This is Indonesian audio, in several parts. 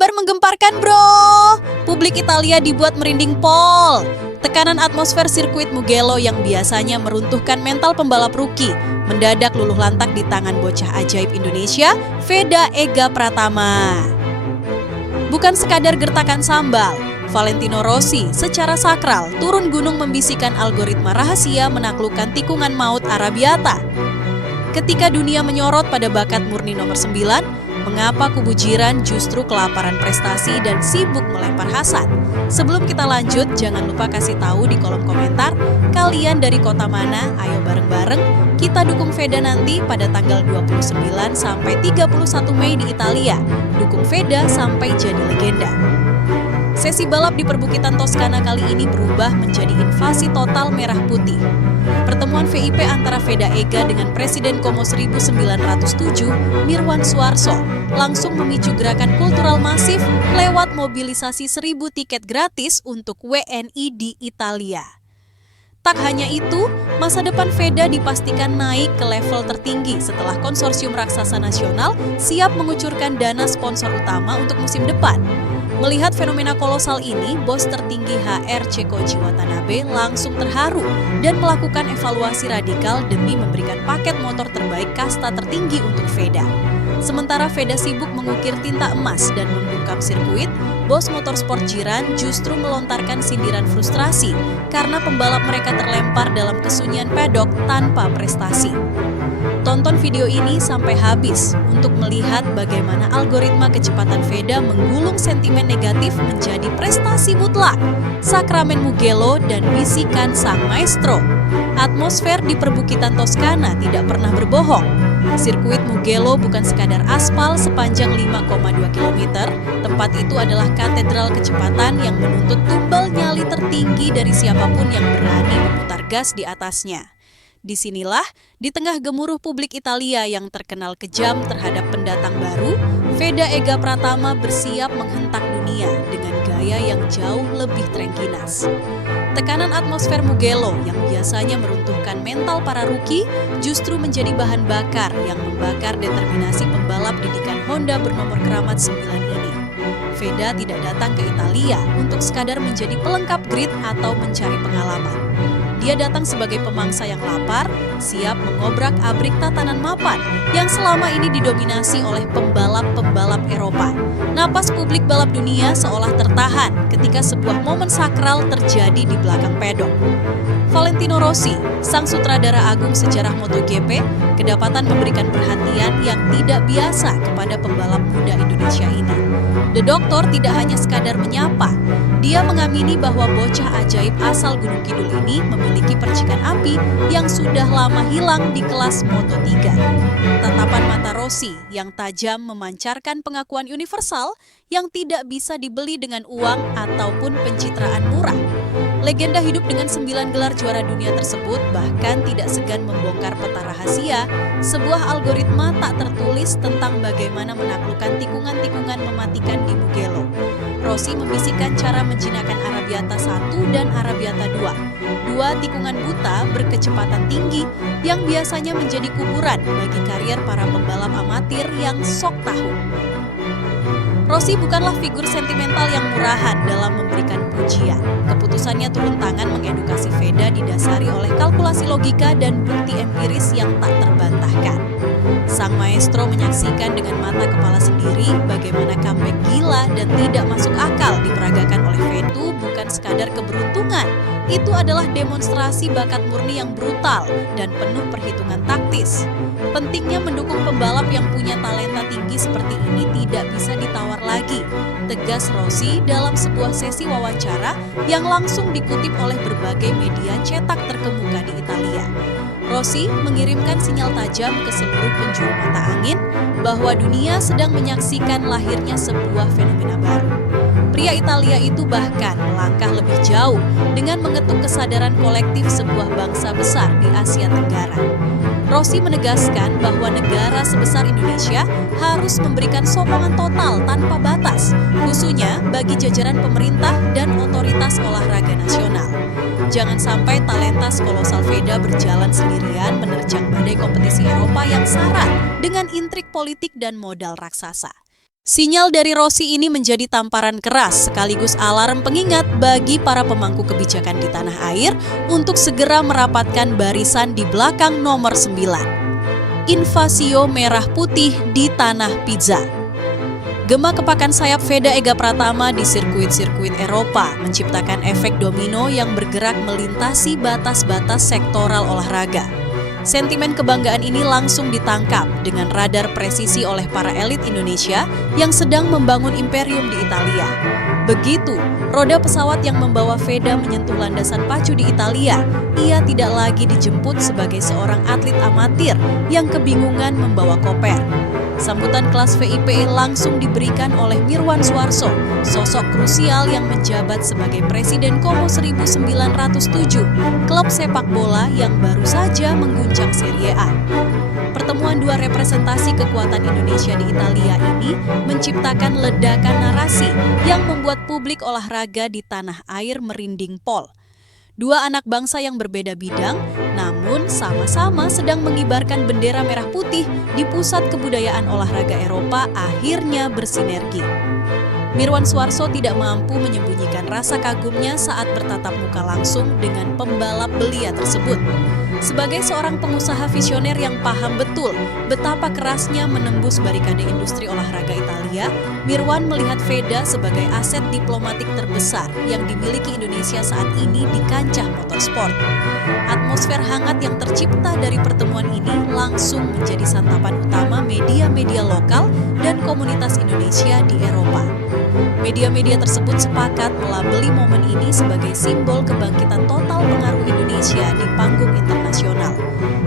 Kabar menggemparkan bro, publik Italia dibuat merinding pol. Tekanan atmosfer sirkuit Mugello yang biasanya meruntuhkan mental pembalap rookie mendadak luluh lantak di tangan bocah ajaib Indonesia, Veda Ega Pratama. Bukan sekadar gertakan sambal, Valentino Rossi secara sakral turun gunung membisikkan algoritma rahasia menaklukkan tikungan maut Arabiata. Ketika dunia menyorot pada bakat murni nomor 9, mengapa kubu jiran justru kelaparan prestasi dan sibuk melempar hasad? Sebelum kita lanjut, jangan lupa kasih tahu di kolom komentar, kalian dari kota mana? Ayo bareng-bareng kita dukung Veda nanti pada tanggal 29 sampai 31 Mei di Italia. Dukung Veda sampai jadi legenda. Sesi balap di perbukitan Toskana kali ini berubah menjadi invasi total merah putih. Pertemuan VIP antara Veda Ega dengan Presiden Como 1907, Mirwan Suarso, langsung memicu gerakan kultural masif lewat mobilisasi 1.000 tiket gratis untuk WNI di Italia. Tak hanya itu, masa depan Veda dipastikan naik ke level tertinggi setelah konsorsium raksasa nasional siap mengucurkan dana sponsor utama untuk musim depan. Melihat fenomena kolosal ini, bos tertinggi HR Ceko Watanabe langsung terharu dan melakukan evaluasi radikal demi memberikan paket motor terbaik kasta tertinggi untuk Veda. Sementara Veda sibuk mengukir tinta emas dan membungkam sirkuit, bos motorsport jiran justru melontarkan sindiran frustrasi karena pembalap mereka terlempar dalam kesunyian pedok tanpa prestasi. Tonton video ini sampai habis untuk melihat bagaimana algoritma kecepatan Veda menggulung sentimen negatif menjadi prestasi mutlak, sakramen Mugello dan bisikan sang maestro. Atmosfer di perbukitan Toskana tidak pernah berbohong. Sirkuit Mugello bukan sekadar aspal sepanjang 5,2 km, tempat itu adalah katedral kecepatan yang menuntut tumbal nyali tertinggi dari siapapun yang berani memutar gas di atasnya. Disinilah, di tengah gemuruh publik Italia yang terkenal kejam terhadap pendatang baru, Veda Ega Pratama bersiap menghentak dunia dengan gaya yang jauh lebih trengginas. Tekanan atmosfer Mugello yang biasanya meruntuhkan mental para rookie justru menjadi bahan bakar yang membakar determinasi pembalap didikan Honda bernomor keramat 9 ini. Veda tidak datang ke Italia untuk sekadar menjadi pelengkap grid atau mencari pengalaman. Dia datang sebagai pemangsa yang lapar, siap mengobrak-abrik tatanan mapan yang selama ini didominasi oleh pembalap-pembalap Eropa. Napas publik balap dunia seolah tertahan ketika sebuah momen sakral terjadi di belakang pedok. Valentino Rossi, sang sutradara agung sejarah MotoGP, kedapatan memberikan perhatian yang tidak biasa kepada pembalap muda Indonesia ini. The Doctor tidak hanya sekadar menyapa, dia mengamini bahwa bocah ajaib asal Gunung Kidul ini memiliki percikan api yang sudah lama hilang di kelas Moto3. Tatapan mata Rossi yang tajam memancarkan pengakuan universal yang tidak bisa dibeli dengan uang ataupun pencitraan murah. Legenda hidup dengan 9 gelar juara dunia tersebut bahkan tidak segan membongkar peta rahasia, sebuah algoritma tak tertulis tentang bagaimana menaklukkan tikungan-tikungan mematikan di Mugello. Rossi membisikkan cara menjinakkan Arabiata 1 dan Arabiata 2, dua tikungan buta berkecepatan tinggi yang biasanya menjadi kuburan bagi karier para pembalap amatir yang sok tahu. Rossi bukanlah figur sentimental yang murahan dalam memberikan pujian. Keputusannya turun tangan mengedukasi Veda didasari oleh kalkulasi logika dan bukti empiris yang tak terbantahkan. Sang maestro menyaksikan dengan mata kepala sendiri bagaimana comeback gila dan tidak masuk akal diperagakan oleh Veda itu bukan sekadar keberuntungan. Itu adalah demonstrasi bakat murni yang brutal dan penuh perhitungan taktis. Pentingnya mendukung pembalap yang punya talenta tinggi seperti ini tidak bisa ditawar lagi, tegas Rossi dalam sebuah sesi wawancara yang langsung dikutip oleh berbagai media cetak terkemuka di Italia. Rossi mengirimkan sinyal tajam ke seluruh penjuru mata angin bahwa dunia sedang menyaksikan lahirnya sebuah fenomena baru. Pria Italia itu bahkan melangkah lebih jauh dengan mengetuk kesadaran kolektif sebuah bangsa besar di Asia Tenggara. Rossi menegaskan bahwa negara sebesar Indonesia harus memberikan sokongan total tanpa batas, khususnya bagi jajaran pemerintah dan otoritas olahraga nasional. Jangan sampai talenta kolosal Veda berjalan sendirian menerjang badai kompetisi Eropa yang syarat dengan intrik politik dan modal raksasa. Sinyal dari Rossi ini menjadi tamparan keras sekaligus alarm pengingat bagi para pemangku kebijakan di tanah air untuk segera merapatkan barisan di belakang nomor 9. Invasio merah putih di tanah pizza. Gema kepakan sayap Veda Ega Pratama di sirkuit-sirkuit Eropa menciptakan efek domino yang bergerak melintasi batas-batas sektoral olahraga. Sentimen kebanggaan ini langsung ditangkap dengan radar presisi oleh para elit Indonesia yang sedang membangun imperium di Italia. Begitu, roda pesawat yang membawa Veda menyentuh landasan pacu di Italia, ia tidak lagi dijemput sebagai seorang atlet amatir yang kebingungan membawa koper. Sambutan kelas VIP langsung diberikan oleh Mirwan Suarso, sosok krusial yang menjabat sebagai Presiden Como 1907, klub sepak bola yang baru saja mengguncang Serie A. Pertemuan dua representasi kekuatan Indonesia di Italia ini menciptakan ledakan narasi yang membuat publik olahraga di tanah air merinding pol. Dua anak bangsa yang berbeda bidang, namun sama-sama sedang mengibarkan bendera merah putih di pusat kebudayaan olahraga Eropa akhirnya bersinergi. Mirwan Suarso tidak mampu menyembunyikan rasa kagumnya saat bertatap muka langsung dengan pembalap belia tersebut. Sebagai seorang pengusaha visioner yang paham betul betapa kerasnya menembus barikade industri olahraga Italia, Mirwan melihat Veda sebagai aset diplomatik terbesar yang dimiliki Indonesia saat ini di kancah motorsport. Atmosfer hangat yang tercipta dari pertemuan ini langsung menjadi santapan utama media-media lokal dan komunitas Indonesia di Eropa. Media-media tersebut sepakat melabeli momen ini sebagai simbol kebangkitan total pengaruh Indonesia di panggung internasional.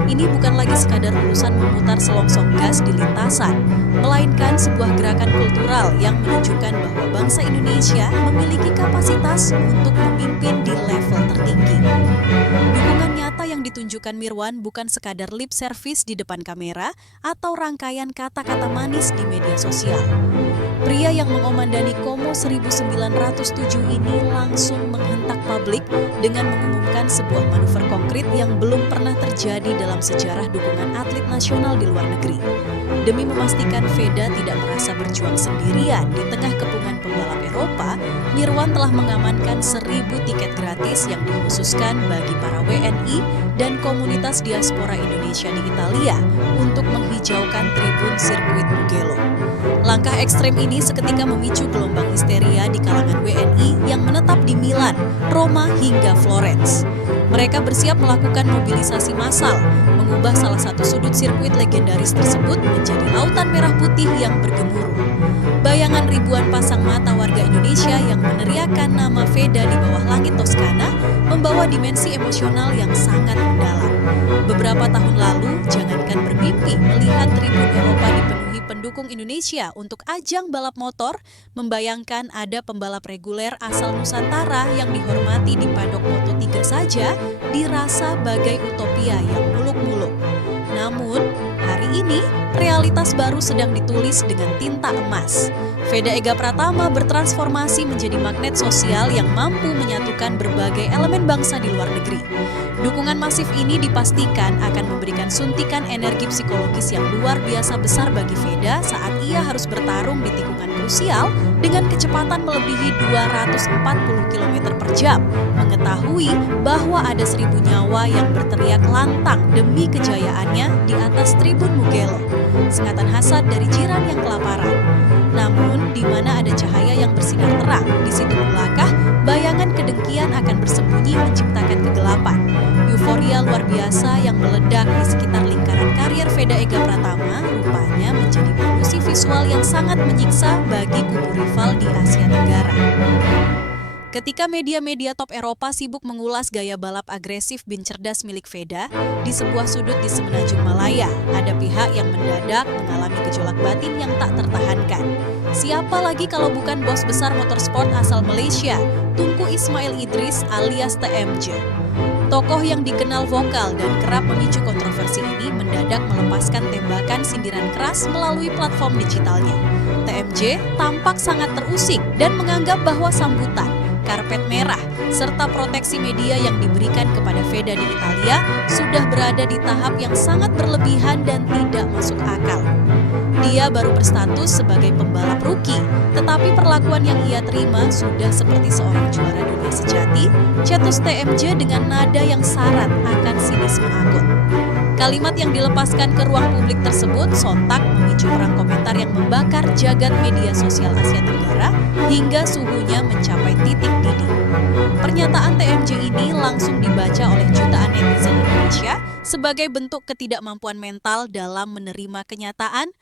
Ini bukan lagi sekadar urusan memutar selongsong gas di lintasan, melainkan sebuah gerakan kultural yang menunjukkan bahwa bangsa Indonesia memiliki kapasitas untuk memimpin di level tertinggi. Dukungan nyata yang ditunjukkan Mirwan bukan sekadar lip service di depan kamera atau rangkaian kata-kata manis di media sosial. Pria yang mengomandani Como 1907 ini langsung menghentak publik dengan mengumumkan sebuah manuver konkret yang belum pernah terjadi dalam sejarah dukungan atlet nasional di luar negeri. Demi memastikan Veda tidak merasa berjuang sendirian di tengah kepungan pembalap Eropa, Mirwan telah mengamankan 1.000 tiket gratis yang dikhususkan bagi para WNI dan komunitas diaspora Indonesia di Italia untuk menghijaukan tribun sirkuit Mugello. Langkah ekstrem ini seketika memicu gelombang histeria di kalangan WNI yang menetap di Milan, Roma hingga Florence. Mereka bersiap melakukan mobilisasi massal, mengubah salah satu sudut sirkuit legendaris tersebut menjadi lautan merah putih yang bergemuruh. Bayangan ribuan pasang mata warga Indonesia yang meneriakkan nama Veda di bawah langit Toskana membawa dimensi emosional yang sangat mendalam. Beberapa tahun lalu, jangankan bermimpi melihat tribun Eropa dipenuhi pendukung Indonesia untuk ajang balap motor, membayangkan ada pembalap reguler asal Nusantara yang dihormati di padok Moto3 saja dirasa bagai utopia yang muluk-muluk. Namun, hari ini realitas baru sedang ditulis dengan tinta emas. Veda Ega Pratama bertransformasi menjadi magnet sosial yang mampu menyatukan berbagai elemen bangsa di luar negeri. Dukungan masif ini dipastikan akan memberikan suntikan energi psikologis yang luar biasa besar bagi Veda saat ia harus bertarung di tikungan krusial dengan kecepatan melebihi 240 km per jam, mengetahui bahwa ada 1.000 nyawa yang berteriak lantang demi kejayaannya di atas tribun Mugello. Sengatan hasad dari jiran yang kelaparan. Namun, di mana ada cahaya yang bersinar terang, di situ pulakah bayangan kedengkian akan bersembunyi menciptakan kegelapan. Euforia luar biasa yang meledak di sekitar lingkaran karier Veda Ega Pratama rupanya menjadi polusi visual yang sangat menyiksa bagi kubu rival di Asia Tenggara. Ketika media-media top Eropa sibuk mengulas gaya balap agresif bin cerdas milik Veda di sebuah sudut di Semenanjung Malaya, ada pihak yang mendadak mengalami gejolak batin yang tak tertahankan. Siapa lagi kalau bukan bos besar motorsport asal Malaysia, Tunku Ismail Idris alias TMJ. Tokoh yang dikenal vokal dan kerap memicu kontroversi ini mendadak melepaskan tembakan sindiran keras melalui platform digitalnya. TMJ tampak sangat terusik dan menganggap bahwa sambutan, karpet merah, serta proteksi media yang diberikan kepada Veda di Italia sudah berada di tahap yang sangat berlebihan dan tidak masuk akal. Dia baru berstatus sebagai pembalap rookie, tetapi perlakuan yang ia terima sudah seperti seorang juara dunia sejati, cetus TMJ dengan nada yang syarat akan sinisme akut. Kalimat yang dilepaskan ke ruang publik tersebut sontak memicu perang komentar yang membakar jagat media sosial Asia Tenggara hingga suhunya mencapai titik didih. Pernyataan TMJ ini langsung dibaca oleh jutaan netizen Indonesia sebagai bentuk ketidakmampuan mental dalam menerima kenyataan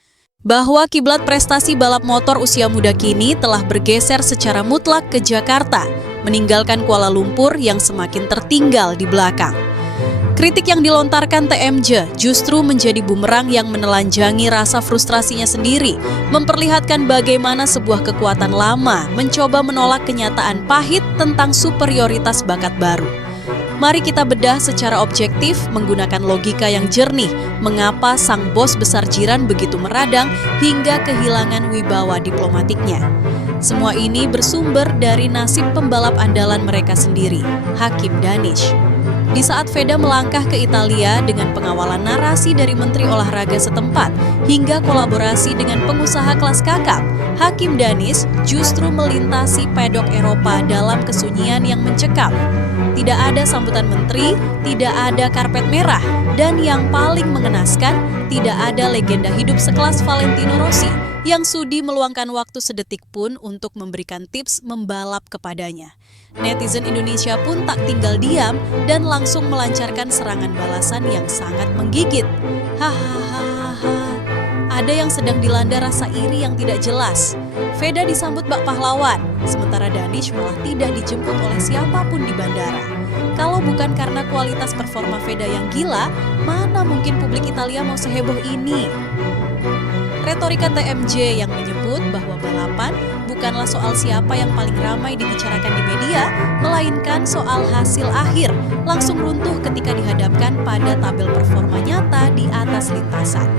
bahwa kiblat prestasi balap motor usia muda kini telah bergeser secara mutlak ke Jakarta, meninggalkan Kuala Lumpur yang semakin tertinggal di belakang. Kritik yang dilontarkan TMJ justru menjadi bumerang yang menelanjangi rasa frustrasinya sendiri, memperlihatkan bagaimana sebuah kekuatan lama mencoba menolak kenyataan pahit tentang superioritas bakat baru. Mari kita bedah secara objektif menggunakan logika yang jernih, mengapa sang bos besar jiran begitu meradang hingga kehilangan wibawa diplomatiknya. Semua ini bersumber dari nasib pembalap andalan mereka sendiri, Hakim Danish. Di saat Veda melangkah ke Italia dengan pengawalan narasi dari Menteri Olahraga setempat hingga kolaborasi dengan pengusaha kelas kakap, Hakim Danish justru melintasi pedok Eropa dalam kesunyian yang mencekam. Tidak ada sambutan menteri, tidak ada karpet merah, dan yang paling mengenaskan, tidak ada legenda hidup sekelas Valentino Rossi yang sudi meluangkan waktu sedetik pun untuk memberikan tips membalap kepadanya. Netizen Indonesia pun tak tinggal diam dan langsung melancarkan serangan balasan yang sangat menggigit. Hahaha, ada yang sedang dilanda rasa iri yang tidak jelas. Veda disambut bak pahlawan, sementara Danish malah tidak dijemput oleh siapapun di bandara. Kalau bukan karena kualitas performa Veda yang gila, mana mungkin publik Italia mau seheboh ini? Retorika TMJ yang menyebut bahwa balapan bukanlah soal siapa yang paling ramai dibicarakan di media, melainkan soal hasil akhir, langsung runtuh ketika dihadapkan pada tabel performa nyata di atas lintasan.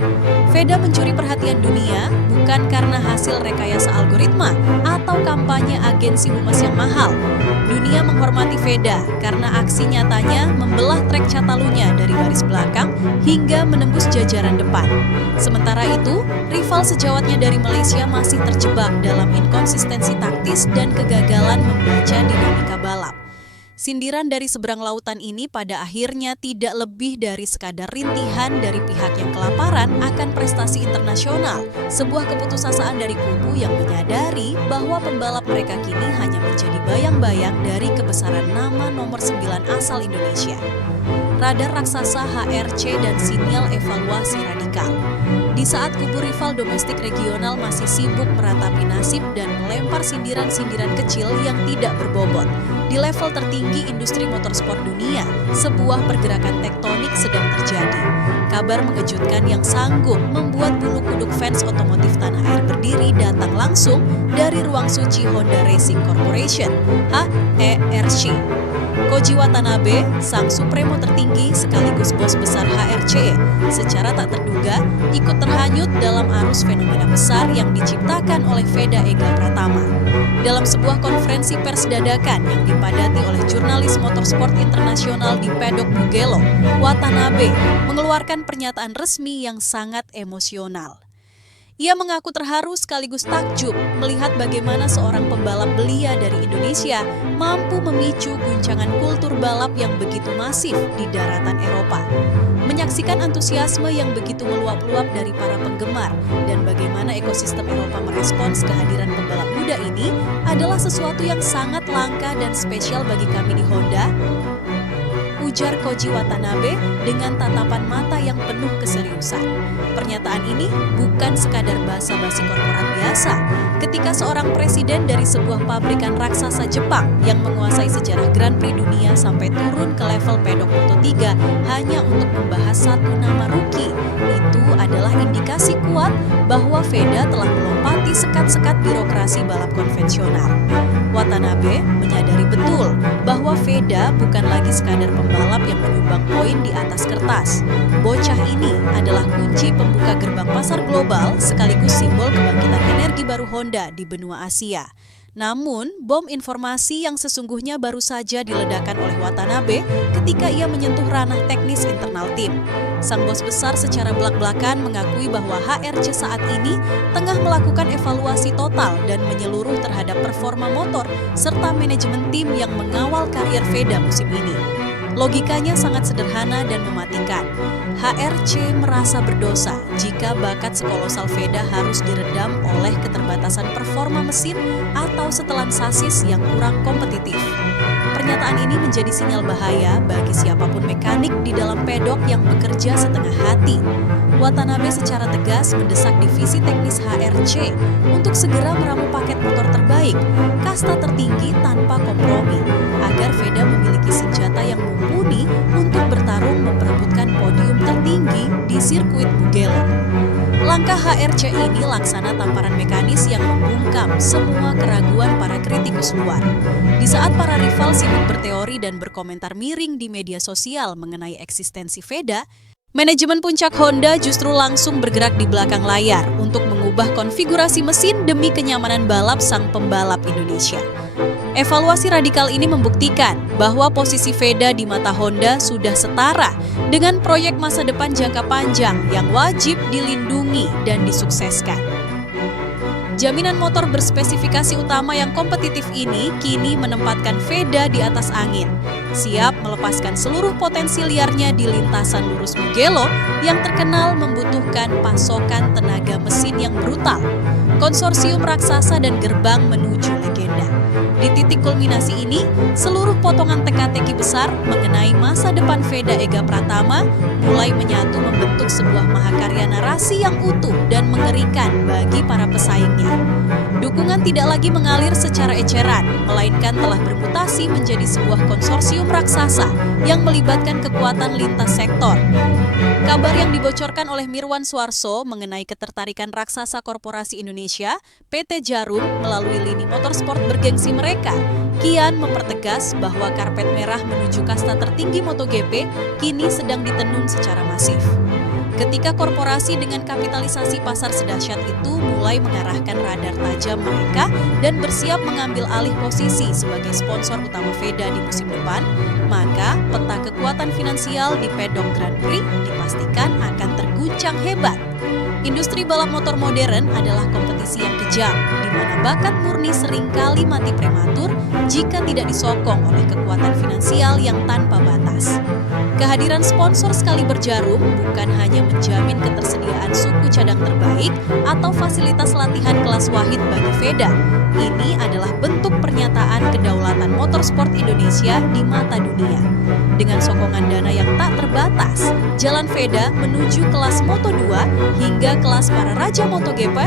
Veda mencuri perhatian dunia bukan karena hasil rekayasa algoritma atau kampanye agensi humas yang mahal. Dunia menghormati Veda karena aksi nyatanya membelah trek Catalunya dari baris belakang hingga menembus jajaran depan. Sementara itu, rival sejawatnya dari Malaysia masih terjebak dalam inkonsistensi taktis dan kegagalan membaca dinamika balap. Sindiran dari seberang lautan ini pada akhirnya tidak lebih dari sekadar rintihan dari pihak yang kelaparan akan prestasi internasional, sebuah keputusasaan dari kubu yang menyadari bahwa pembalap mereka kini hanya menjadi bayang-bayang dari kebesaran nama nomor 9 asal Indonesia. Radar raksasa HRC dan sinyal evaluasi radikal. Di saat kubu rival domestik regional masih sibuk meratapi nasib dan melempar sindiran-sindiran kecil yang tidak berbobot, di level tertinggi industri motorsport dunia, sebuah pergerakan tektonik sedang terjadi. Kabar mengejutkan yang sanggup membuat bulu kuduk fans otomotif tanah air berdiri datang langsung dari ruang suci Honda Racing Corporation, HERC. Koji Watanabe, sang supremo tertinggi sekaligus bos besar HRC, secara tak terduga ikut terhanyut dalam arus fenomena besar yang diciptakan oleh Veda Ega Pratama. Dalam sebuah konferensi pers dadakan yang dipadati oleh jurnalis motorsport internasional di Paddock Mugello, Watanabe mengeluarkan pernyataan resmi yang sangat emosional. Ia mengaku terharu sekaligus takjub melihat bagaimana seorang pembalap belia dari Indonesia mampu memicu guncangan kultur balap yang begitu masif di daratan Eropa. Menyaksikan antusiasme yang begitu meluap-luap dari para penggemar dan bagaimana ekosistem Eropa merespons kehadiran pembalap muda ini adalah sesuatu yang sangat langka dan spesial bagi kami di Honda, ujar Koji Watanabe dengan tatapan mata yang penuh keseriusan. Pernyataan ini bukan sekadar basa-basi korporat biasa. Ketika seorang presiden dari sebuah pabrikan raksasa Jepang yang menguasai sejarah Grand Prix dunia sampai turun ke level pedok Moto3 hanya untuk membahas satu nama rookie, itu adalah indikasi kuat bahwa Veda telah melompati sekat-sekat birokrasi balap konvensional. Watanabe menyadari betul bahwa Veda bukan lagi sekadar pembalap yang menyumbang poin di atas kertas. Bocah ini adalah kunci pembuka gerbang pasar global sekaligus simbol kebangkitan energi baru Honda di benua Asia. Namun, bom informasi yang sesungguhnya baru saja diledakkan oleh Watanabe ketika ia menyentuh ranah teknis internal tim. Sang bos besar secara belak-belakan mengakui bahwa HRC saat ini tengah melakukan evaluasi total dan menyeluruh terhadap performa motor serta manajemen tim yang mengawal karier Veda musim ini. Logikanya sangat sederhana dan mematikan. HRC merasa berdosa jika bakat sekolosal Veda harus diredam oleh keterbatasan performa mesin atau setelan sasis yang kurang kompetitif. Pernyataan ini menjadi sinyal bahaya bagi siapapun mekanik di dalam pedok yang bekerja setengah hati. Watanabe secara tegas mendesak divisi teknis HRC untuk segera meramu paket motor terbaik, kasta tertinggi tanpa kompromi, agar Veda memiliki senjata yang mumpuni untuk bertarung memperebutkan podium tertinggi di sirkuit Mugello. Langkah HRC ini laksana tamparan mekanis yang membungkam semua keraguan para kritikus luar. Di saat para rival sibuk berteori dan berkomentar miring di media sosial mengenai eksistensi Veda, manajemen puncak Honda justru langsung bergerak di belakang layar untuk mengubah konfigurasi mesin demi kenyamanan balap sang pembalap Indonesia. Evaluasi radikal ini membuktikan bahwa posisi Veda di mata Honda sudah setara dengan proyek masa depan jangka panjang yang wajib dilindungi dan disukseskan. Jaminan motor berspesifikasi utama yang kompetitif ini kini menempatkan Veda di atas angin, siap melepaskan seluruh potensi liarnya di lintasan lurus Mugello yang terkenal membutuhkan pasokan tenaga mesin yang brutal, konsorsium raksasa dan gerbang menuju legenda. Di titik kulminasi ini, seluruh potongan teka-teki besar mengenai masa depan Veda Ega Pratama mulai menyatu membentuk sebuah mahakarya narasi yang utuh dan mengerikan bagi para pesaingnya. Dukungan tidak lagi mengalir secara eceran, melainkan telah bermutasi menjadi sebuah konsorsium raksasa yang melibatkan kekuatan lintas sektor. Kabar yang dibocorkan oleh Mirwan Suarso mengenai ketertarikan raksasa korporasi Indonesia, PT Djarum, melalui lini motorsport bergengsi mereka, kian mempertegas bahwa karpet merah menuju kasta tertinggi MotoGP kini sedang ditenun secara masif. Ketika korporasi dengan kapitalisasi pasar sedahsyat itu mulai mengarahkan radar tajam mereka dan bersiap mengambil alih posisi sebagai sponsor utama Veda di musim depan, maka peta kekuatan finansial di pedok Grand Prix dipastikan akan terguncang hebat. Industri balap motor modern adalah kompetisi yang kejam, di mana bakat murni seringkali mati prematur jika tidak disokong oleh kekuatan finansial yang tanpa batas. Kehadiran sponsor sekali berjarum bukan hanya menjamin ketersediaan suku cadang terbaik atau fasilitas latihan kelas wahid bagi Veda. Ini adalah bentuk pernyataan kedaulatan motorsport Indonesia di mata dunia. Dengan sokongan dana yang tak terbatas, jalan Veda menuju kelas Moto2 hingga kelas para raja MotoGP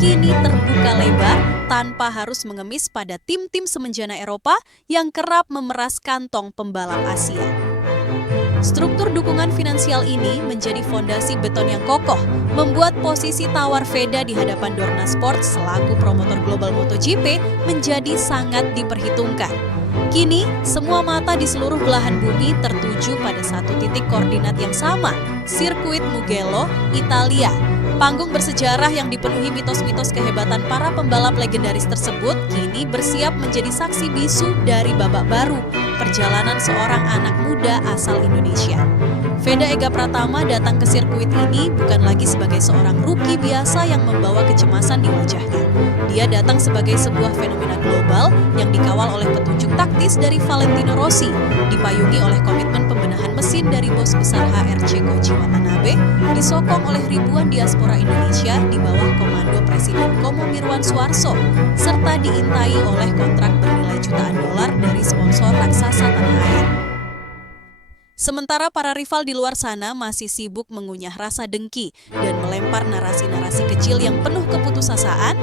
kini terbuka lebar tanpa harus mengemis pada tim-tim semenjana Eropa yang kerap memeras kantong pembalap Asia. Struktur dukungan finansial ini menjadi fondasi beton yang kokoh, membuat posisi tawar Veda di hadapan Dorna Sport selaku promotor global MotoGP menjadi sangat diperhitungkan. Kini, semua mata di seluruh belahan bumi tertuju pada satu titik koordinat yang sama, sirkuit Mugello, Italia. Panggung bersejarah yang dipenuhi mitos-mitos kehebatan para pembalap legendaris tersebut kini bersiap menjadi saksi bisu dari babak baru perjalanan seorang anak muda asal Indonesia. Veda Ega Pratama datang ke sirkuit ini bukan lagi sebagai seorang rookie biasa yang membawa kecemasan di wajahnya. Dia datang sebagai sebuah fenomena global yang dikawal oleh petunjuk taktis dari Valentino Rossi, dipayungi oleh komitmen pembenahan mesin dari bos besar HRC Koji Watanabe, disokong oleh ribuan diaspora Indonesia di bawah komando Presiden Komo Mirwan Suarso, serta diintai oleh kontrak bernilai jutaan dolar dari sponsor raksasa tanah air. Sementara para rival di luar sana masih sibuk mengunyah rasa dengki dan melempar narasi-narasi kecil yang penuh keputusasaan,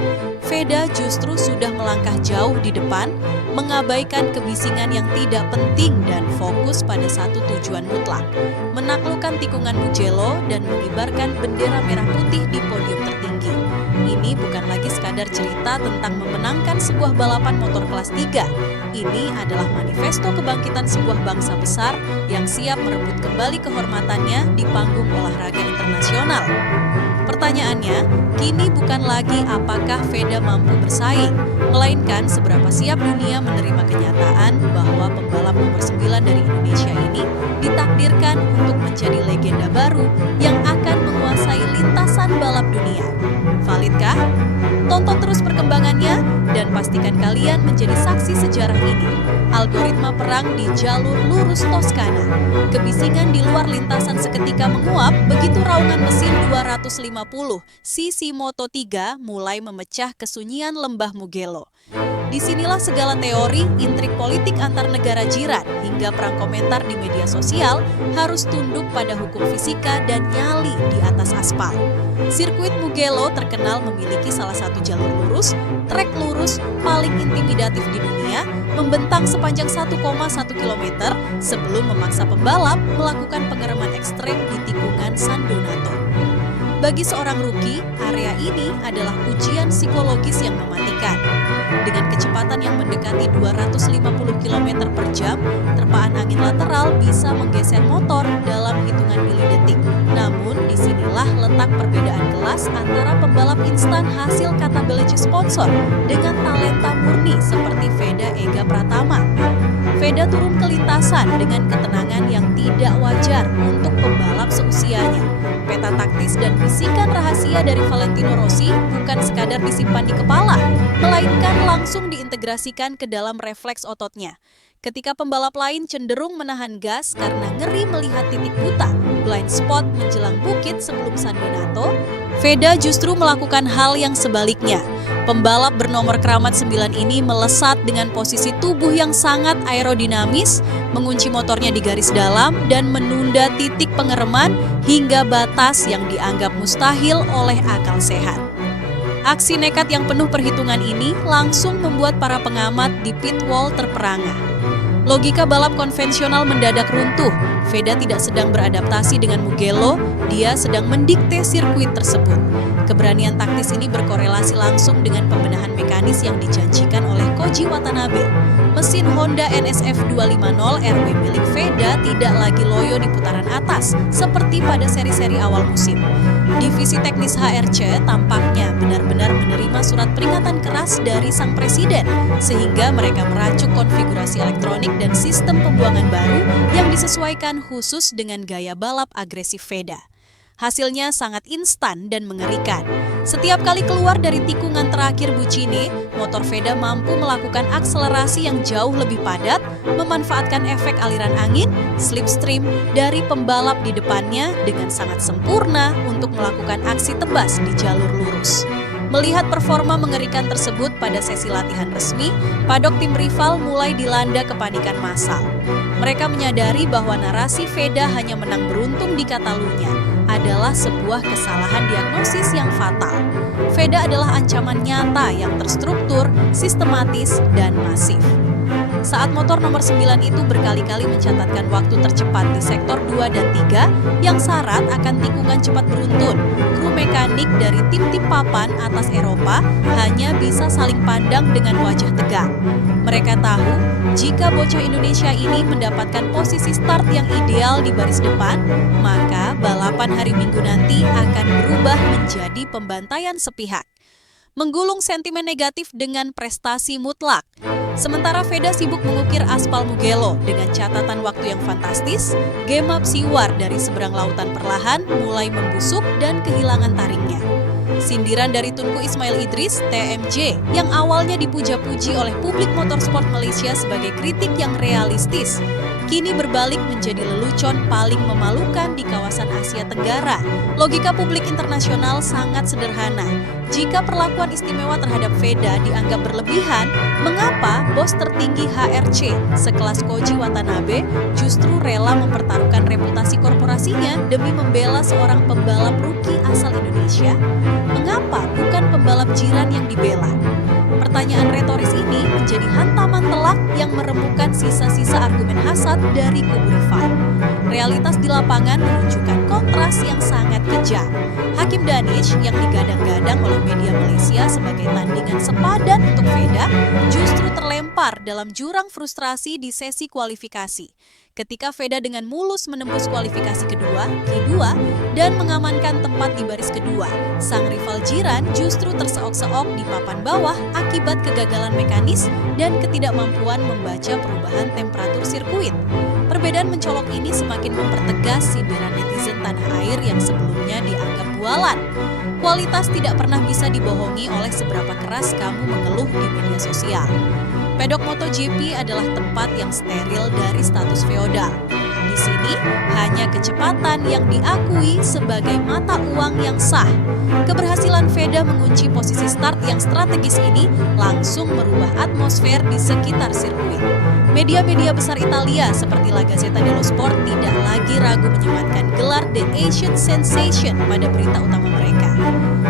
Veda justru sudah melangkah jauh di depan, mengabaikan kebisingan yang tidak penting dan fokus pada satu tujuan mutlak, menaklukkan tikungan Mugello dan mengibarkan bendera merah putih di podium tertinggi. Ini bukan lagi sekadar cerita tentang memenangkan sebuah balapan motor kelas 3. Ini adalah manifesto kebangkitan sebuah bangsa besar yang siap merebut kembali kehormatannya di panggung olahraga internasional. Pertanyaannya, kini bukan lagi apakah Veda mampu bersaing, melainkan seberapa siap dunia menerima kenyataan bahwa pembalap nomor 9 dari Indonesia ini ditakdirkan untuk menjadi legenda baru yang akan menguasai lintasan balap dunia. Validkah? Tonton terus perkembangannya dan pastikan kalian menjadi saksi sejarah ini. Algoritma perang di jalur lurus Toskana. Kebisingan di luar lintasan seketika menguap begitu raungan mesin 250 cc Moto3 mulai memecah kesunyian lembah Mugello. Disinilah segala teori, intrik politik antar negara jiran, hingga perang komentar di media sosial harus tunduk pada hukum fisika dan nyali di atas aspal. Sirkuit Mugello terkenal memiliki salah satu jalur lurus, trek lurus paling intimidatif di dunia, membentang sepanjang 1,1 km sebelum memaksa pembalap melakukan pengereman ekstrem di tikungan San Donato. Bagi seorang rookie, area ini adalah ujian psikologis yang mematikan. Dengan kecepatan yang mendekati 250 km per jam, terpaan angin lateral bisa menggeser motor dalam hitungan milidetik. Namun, disinilah letak perbedaan kelas antara pembalap instan hasil kata beleci sponsor dengan talenta murni seperti Veda Ega Pratama. Veda turun ke lintasan dengan ketenangan yang tidak wajar untuk pembalap seusianya. Peta taktis dan bisikan rahasia dari Valentino Rossi bukan sekadar disimpan di kepala, melainkan langsung diintegrasikan ke dalam refleks ototnya. Ketika pembalap lain cenderung menahan gas karena ngeri melihat titik buta, blind spot menjelang bukit sebelum San Donato, Veda justru melakukan hal yang sebaliknya. Pembalap bernomor keramat 9 ini melesat dengan posisi tubuh yang sangat aerodinamis, mengunci motornya di garis dalam, dan menunda titik pengereman hingga batas yang dianggap mustahil oleh akal sehat. Aksi nekat yang penuh perhitungan ini langsung membuat para pengamat di pit wall terperangah. Logika balap konvensional mendadak runtuh. Veda tidak sedang beradaptasi dengan Mugello, dia sedang mendikte sirkuit tersebut. Keberanian taktis ini berkorelasi langsung dengan pembenahan mekanis yang dijanjikan oleh Koji Watanabe. Mesin Honda NSF 250 RW milik Veda tidak lagi loyo di putaran atas, seperti pada seri-seri awal musim. Divisi teknis HRC tampaknya benar-benar menerima surat peringatan keras dari sang presiden, sehingga mereka meracuk konfigurasi elektronik dan sistem pembuangan baru yang disesuaikan khusus dengan gaya balap agresif Veda. Hasilnya sangat instan dan mengerikan. Setiap kali keluar dari tikungan terakhir Bucine, motor Veda mampu melakukan akselerasi yang jauh lebih padat, memanfaatkan efek aliran angin, slipstream dari pembalap di depannya dengan sangat sempurna untuk melakukan aksi tebas di jalur lurus. Melihat performa mengerikan tersebut pada sesi latihan resmi, padok tim rival mulai dilanda kepanikan massal. Mereka menyadari bahwa narasi Veda hanya menang beruntung di Catalunya adalah sebuah kesalahan diagnosis yang fatal. Veda adalah ancaman nyata yang terstruktur, sistematis, dan masif. Saat motor nomor 9 itu berkali-kali mencatatkan waktu tercepat di sektor 2 dan 3 yang syarat akan tikungan cepat beruntun, kru mekanik dari tim-tim papan atas Eropa hanya bisa saling pandang dengan wajah tegang. Mereka tahu, jika bocah Indonesia ini mendapatkan posisi start yang ideal di baris depan, maka balapan hari Minggu nanti akan berubah menjadi pembantaian sepihak. Menggulung sentimen negatif dengan prestasi mutlak. Sementara Veda sibuk mengukir aspal Mugello dengan catatan waktu yang fantastis, Gemap Siwar dari seberang lautan perlahan mulai membusuk dan kehilangan taringnya. Sindiran dari Tunku Ismail Idris, TMJ, yang awalnya dipuja-puji oleh publik motorsport Malaysia sebagai kritik yang realistis, kini berbalik menjadi lelucon paling memalukan di kawasan Asia Tenggara. Logika publik internasional sangat sederhana. Jika perlakuan istimewa terhadap Veda dianggap berlebihan, mengapa bos tertinggi HRC sekelas Koji Watanabe justru rela mempertaruhkan reputasi korporasinya demi membela seorang pembalap rookie asal Indonesia? Mengapa bukan pembalap jiran yang dibela? Pertanyaan retoris ini menjadi hantaman telak yang meremukkan sisa-sisa argumen hasad dari kubu rival. Realitas di lapangan menunjukkan kontras yang sangat kejam. Hakim Danish yang digadang-gadang oleh media Malaysia sebagai tandingan sepadan untuk Veda justru terlempar dalam jurang frustrasi di sesi kualifikasi. ketika Veda dengan mulus menembus kualifikasi kedua, Q2, dan mengamankan tempat di baris kedua. Sang rival jiran justru terseok-seok di papan bawah akibat kegagalan mekanis dan ketidakmampuan membaca perubahan temperatur sirkuit. Perbedaan mencolok ini semakin mempertegas sindiran netizen tanah air yang sebelumnya dianggap bualan. Kualitas tidak pernah bisa dibohongi oleh seberapa keras kamu mengeluh di media sosial. Pedok MotoGP adalah tempat yang steril dari status feodal. Di sini hanya kecepatan yang diakui sebagai mata uang yang sah. Keberhasilan Veda mengunci posisi start yang strategis ini langsung merubah atmosfer di sekitar sirkuit. Media-media besar Italia seperti La Gazzetta dello Sport tidak lagi ragu menyematkan gelar The Asian Sensation pada berita utama mereka.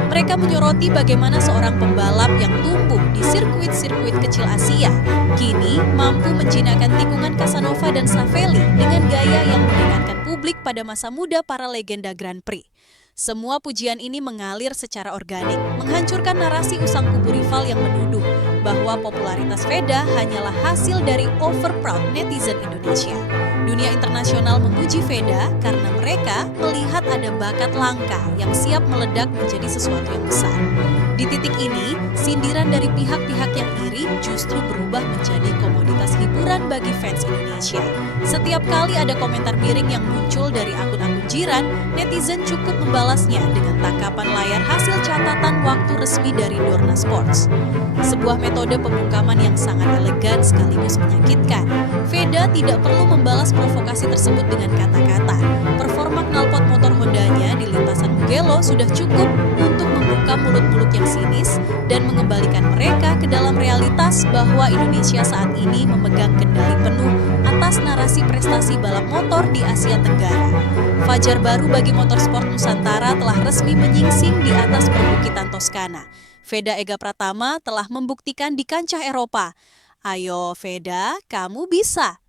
Mereka menyoroti bagaimana seorang pembalap yang tumbuh di sirkuit-sirkuit kecil Asia kini mampu menjinakkan tikungan Casanova dan Savelli dengan gaya yang mengingatkan publik pada masa muda para legenda Grand Prix. Semua pujian ini mengalir secara organik, menghancurkan narasi usang kubu rival yang menuduh bahwa popularitas Veda hanyalah hasil dari overproud netizen Indonesia. Dunia internasional memuji Veda karena mereka melihat ada bakat langka yang siap meledak menjadi sesuatu yang besar. Di titik ini, sindiran dari pihak-pihak yang iri justru berubah menjadi komoditas hiburan bagi fans Indonesia. Setiap kali ada komentar miring yang muncul dari akun-akun jiran, netizen cukup membalasnya dengan tangkapan layar hasil catatan waktu resmi dari Dorna Sports. Sebuah metode pembungkaman yang sangat elegan sekaligus menyakitkan. Veda tidak perlu membalas provokasi tersebut dengan kata-kata. Performa knalpot motor Hondanya di lintasan Mugello sudah cukup untuk membuka mulut-mulut yang sinis dan mengembalikan mereka ke dalam realitas bahwa Indonesia saat ini memegang kendali penuh atas narasi prestasi balap motor di Asia Tenggara. Fajar baru bagi motorsport Nusantara telah resmi menyingsing di atas perbukitan Toskana. Veda Ega Pratama telah membuktikan di kancah Eropa. Ayo Veda, kamu bisa.